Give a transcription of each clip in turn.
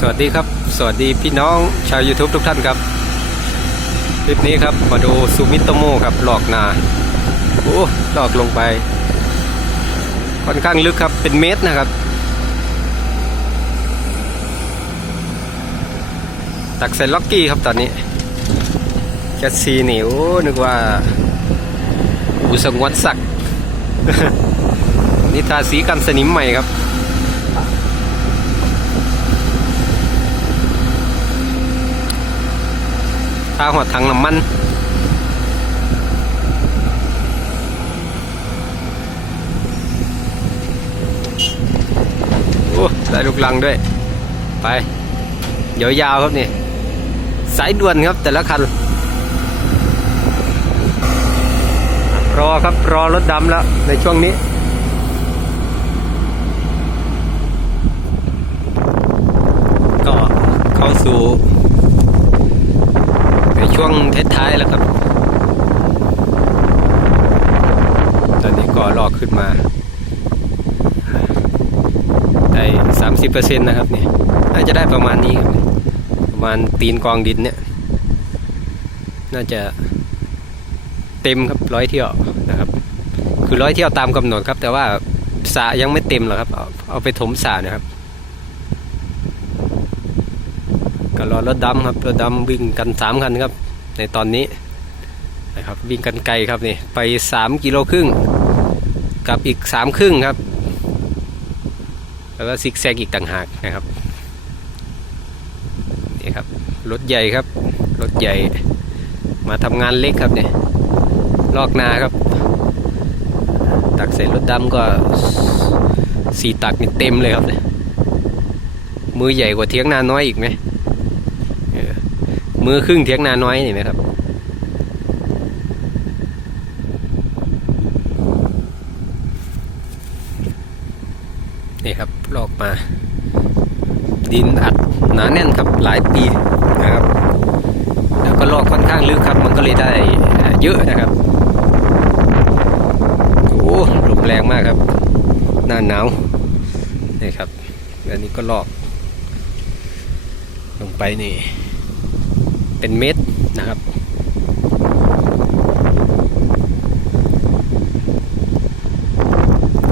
สวัสดีครับ สวัสดีพี่น้องชาว YouTube ทุกท่านครับ คลิปนี้ครับมาดูซูมิโตโมครับหลอกนาโอ้หลอกลงไป ค่อนข้างลึกครับเป็นเมตรนะครับ ตักใส่ล็อกกี้ครับตอนนี้แคสซีนี่โอ้นึกว่า อุสงวัตศักดิ์นี่ทาสีกันสนิมใหม่ครับ ทาหัวถังน้ำมันโอ้ได้ลูกลังด้วย ไปเดี๋ยวยาวๆครับนี่สายด่วนครับแต่ละคัน รอครับรอรถดำแล้วในช่วงนี้ ก็เข้าสู่ ในช่ วงท้ายๆแล้วครับ ตอนนี้ก็ลอกขึ้นมาได้สามสิบเปอร์เซ็นต์นะครับเนี่น่าจะได้ประมาณนี้ครับประมาณตีนกองดินเนี่ย น่าจะเต็มครับร้อยเที่ยวนะครับ คือร้อยเที่ยวตามกำหนดครับ แต่ว่าสะยังไม่เต็มหรอกครับ เอาเอาไปถมสระนะครับก็รอรถดำครับรถดำวิ่งกันสามคันครับ ในตอนนี้นะครับวิ่งกันไกลครับนี่ไปสามกิโลครึ่งกับอีกสามครึ่งครับ แล้วก็ซิกแซกอีกต่างหากนะครับนี่ครับรถใหญ่ครับรถใหญ่มาทำงานเล็กครับเนี่ยลอกนาครับ ตักเสร็จรถดำก็สี่ตักนี่เต็มเลยครับเนี่ยมือใหญ่กว่าเทียงนาน้อยอีกไหม มือครึ่งเทียงนาน้อยนี่ไหมครับนี่ครับลอกมา ดินอัดหนาแน่นครับหลายปีนะครับ แล้วก็ลอกค่อนข้างลึกครับ มันก็เลยได้เยอะนะครับโอ้ลมแรงมากครับ หน้าหนาวนี่ครับ อันนี้ก็ลอก ลงไปนี่ เป็นเม็ดนะครับ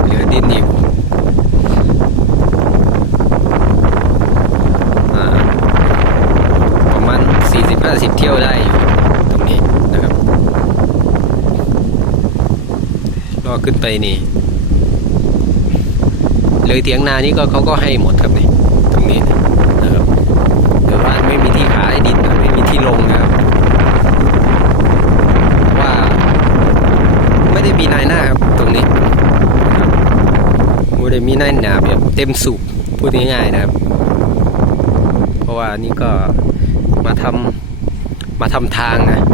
เหลือดินอีกอ่าประมาณ 40-50 เที่ยวได้อยู่ตรงนี้นะครับรอขึ้นไปนี่ เลยเถียงนานี่ก็เขาก็ให้หมดครับนี่นะครับแต่ว่าไม่มีที่ขายดิน ที่ลงนะครับว่าไม่ได้มีนายหน้าครับตรงนี้ครับไม่ได้มีนายหนาแบบเต็มสูบพูดง่ายๆนะครับ เพราะว่านี่ก็มาทำมาทำทางนะ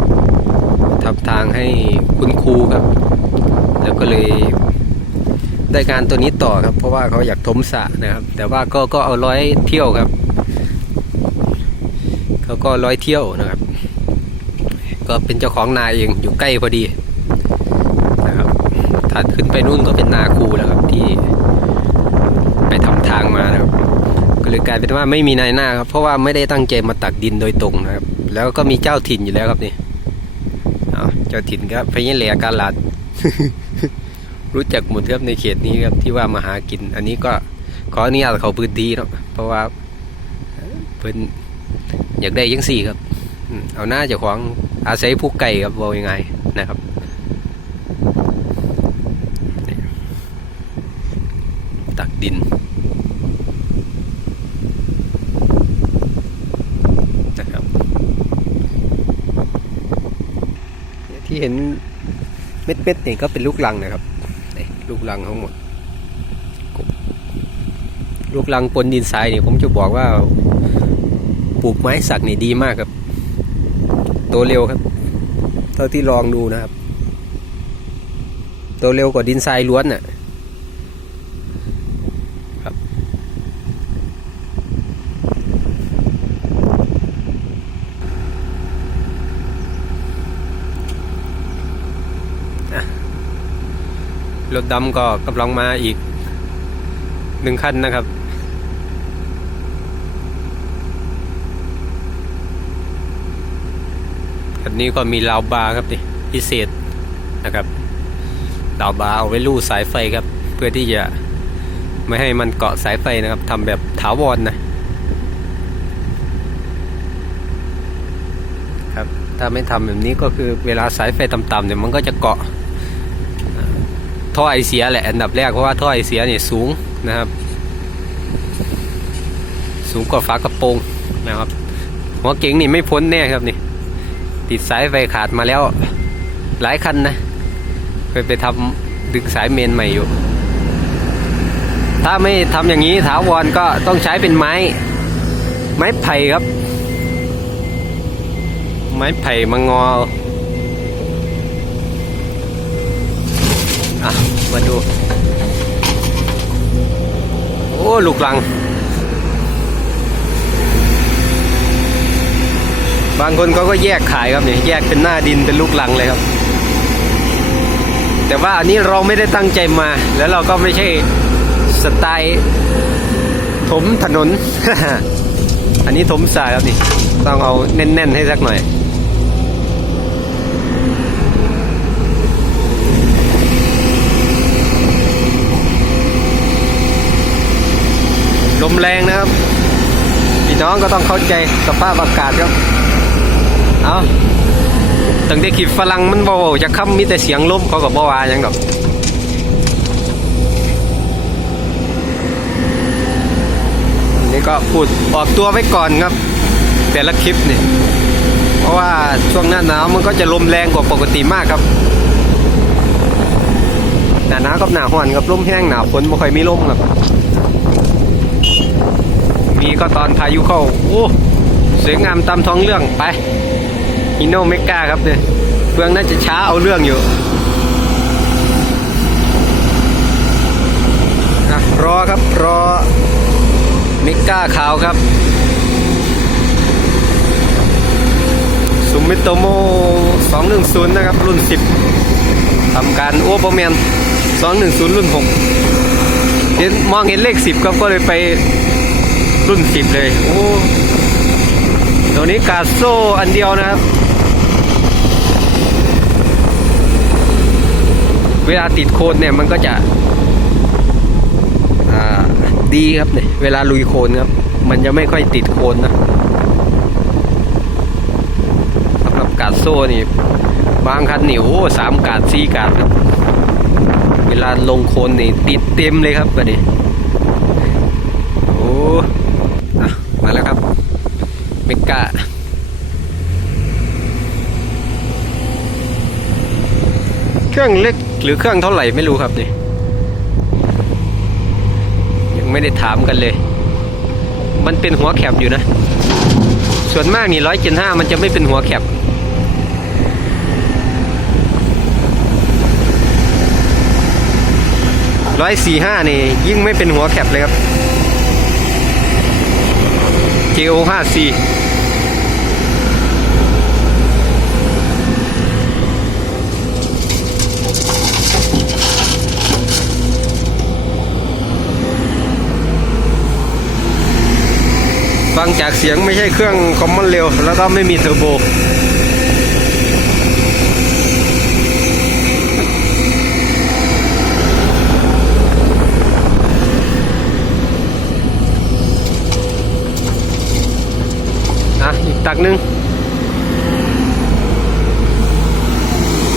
ทำทางให้คุณครูครับ แล้วก็เลยได้การตัวนี้ต่อครับ เพราะว่าเขาอยากถมสะนะครับ แต่ว่าก็ก็เอาร้อยเที่ยวครับ เขาก็ร้อยเที่ยวนะครับ ก็เป็นเจ้าของนาเองอยู่ใกล้พอดีนะครับถ้าขึ้นไปนู่นก็เป็นนาคูแล้วครับที่ไปทำทางมานะครับ ก็เลยกลายเป็นว่าไม่มีนายหน้าครับ เพราะว่าไม่ได้ตั้งใจมาตักดินโดยตรงนะครับ แล้วก็มีเจ้าถิ่นอยู่แล้วครับนี่เจ้าถิ่นครับพญแหลกาลาดรู้จักหมดครับในเขตนี้ครับที่ว่ามาหากิน อันนี้ก็ขออนุญาตเขาพื้นที่เนาะเพราะว่าเพิ่น อยากได้ยังสี่ครับ เอาหน้าเจ้าของอาศัยผู้ไก่ครับว่ายังไงนะครับตักดินนะครับที่เห็นเม็ดเม็ดๆนี่ก็เป็นลูกลังนะครับลูกลังทั้งหมด ลูกลังปนดินทรายนี่ผมจะบอกว่า ปลูกไม้สักนี่ดีมากครับ โตเร็วครับ เท่าที่ลองดูนะครับ โตเร็วกว่าดินทรายล้วนน่ะครับ รถดำก็กำลังมาอีกหนึ่งคันนะครับันนี้ก็มีราวบาครับนี่พิเศษนะครับราวบาเอาไว้ลู่สายไฟครับ เพื่อที่จะไม่ให้มันเกาะสายไฟนะครับทำแบบถาวรนะครับถ้าไม่ทำแบบนี้ก็คือเวลาสายไฟต่ำๆเนี่ยมันก็จะเกาะท่อไอเสียแหละอันดับแรกเพราะว่าท่อไอเสียเนี่ยสูงนะครับ สูงกว่าฝากระโปรงนะครับหัวเก๋งนี่ไม่พ้นแน่ครับนี่ ติดสายไฟขาดมาแล้วหลายคันนะเคยไปทำดึงสายเมนใหม่อยู่ ถ้าไม่ทำอย่างนี้ถาวรก็ต้องใช้เป็นไม้ ไม้ไผ่ครับ ไม้ไผ่มางออมาดู โอ้ ลูกลัง บางคนเขาก็แยกขายครับเนี่ยแยกเป็นหน้าดินเป็นลูกหลังเลยครับ แต่ว่าอันนี้เราไม่ได้ตั้งใจมา แล้วเราก็ไม่ใช่สไตล์ถมถนน อันนี้ถมสายครับนี่ ต้องเอาแน่นๆให้สักหน่อยลมแรงนะครับ พี่น้องก็ต้องเข้าใจสภาพอากาศครับ เอาตั้งแต่ขีดฝรั่งมันเบาๆจะค้ำมีแต่เสียงลมเขาก็บ่ว่าหยังดอกอันนี่ก็พูดออกตัวไว้ก่อนครับ แต่ละคลิปเนี่ยเพราะว่าช่วงหน้าหนาวมันก็จะลมแรงกว่าปกติมากครับหน้าหนาวกับหน้าห้อนครับลมแห้งหนาฝนไม่ค่อยมีลมครับมีก็ตอนพายุเข้าโอ้สวยงามตามท้องเรื่องไป อินโนเมกาครับเนี่ยเฟืองน่าจะช้าเอาเรื่องอยู่นะรอครับรอเมกาขาวครับซูมิโตโม210 นะครับ รุ่น 10ทำการโอเปอร์แมน210 รุ่น 6 เห็นมองเห็นเลข 10 ครับก็เลยไปรุ่น 10 เลย โอ้ตัวนี้กาโซอันเดียวนะครับ เวลาติดโคนเนี่ยมันก็จะดีครับเนี่ยเวลาลุยโคนครับ มันจะไม่ค่อยติดโคนนะสำหรับกาดโซ่นี่ บางคันนี่โอ้สามกาดสี่กาดครับ เวลาลงโคนนี่ ติดเต็มเลยครับก็ดีโอ้อมาแล้วครับเมกาเครื่องเล็ก หรือเครื่องเท่าไหร่ไม่รู้ครับนี่ยังไม่ได้ถามกันเลย มันเป็นหัวแคบอยู่นะ ส่วนมากนี่ร้อยเจ็ดห้ามันจะไม่เป็นหัวแคบร้อยสี่ห้านี่ยิ่งไม่เป็นหัวแคปเลยครับ JO ห้า C จากเสียงไม่ใช่เครื่องคอมมอนเร็วแล้วก็ไม่มีเทอร์โบอะอีกตักหนึ่ง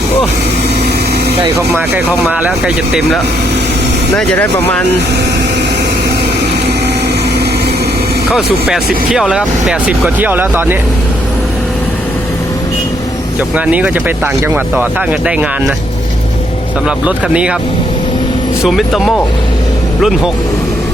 โอ้ใกล้เข้ามาใกล้เข้ามาแล้วใกล้จะเต็มแล้ว น่าจะได้ประมาณ เข้าสู่ 80 เที่ยวแล้วครับ 80 กว่าเที่ยวแล้วตอนนี้ จบงานนี้ก็จะไปต่างจังหวัดต่อถ้าเกิดได้งานนะสำหรับรถคันนี้ครับซูมิโตโมรุ่น 6